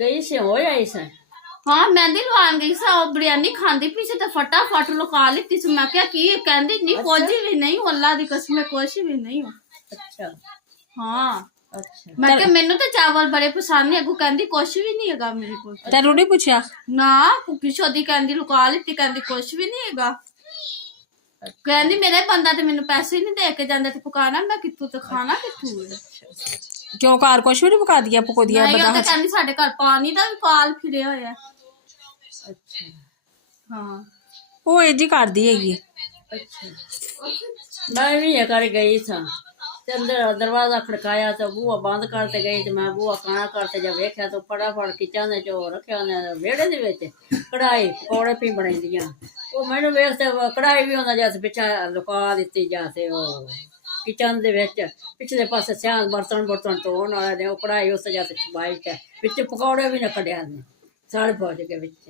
ਗਈ ਸੀ ਹੋਇਆ ਇਸ हाँ मेहंदी लवान गई सा और बिरयानी खांदी पीछे तो फटाफट लुका ली सी। मैं क्या की कहती नहीं कुछ भी नहीं हूँ, अल्लाह दी कसम कुछ भी नहीं हूँ। अच्छा हाँ अच्छा मैं क्या मैनू तो चावल बड़े पसंद है, अगू कहती कुछ भी नहीं है मेरे को। तेरू नहीं पूछा ना कुकी छोदी कहती लुका ली, कहती कुछ भी नहीं है। कहती मेरा बंदा तो मैनू पैसे नहीं दे के जाता तो पकाना मैं कितों तो खाना कितों। क्यों घर कुछ भी नहीं पका दिया पको दिया नहीं तो कहती साडे घर पानी का भी काल फिरे होया। अच्छा हाँ वो एज ही कर दी हैगी। अच्छा मैं भी ये कर गई था ते अंदर दरवाजा खड़काया तो बूहा बंद करते गई तो मैं बूहा खाना करते जब वेख्या तो फटाफट किचन दे चो रखिया उन्हें वेड़े दे विच कढ़ाई पकौड़े पी बनाईंदियां वो मैनू वेख ते कढ़ाई भी उन्हें जैसे पिछा लुका दित्ती जैसे वो किचन दे विच पिछले पासे सियान बर्तन बर्तन धोन वाले ने वो कढ़ाई उस जैसे छुपाई ते विच पकौड़े भी न कढ़िया ने साढ़े पहुंच के विच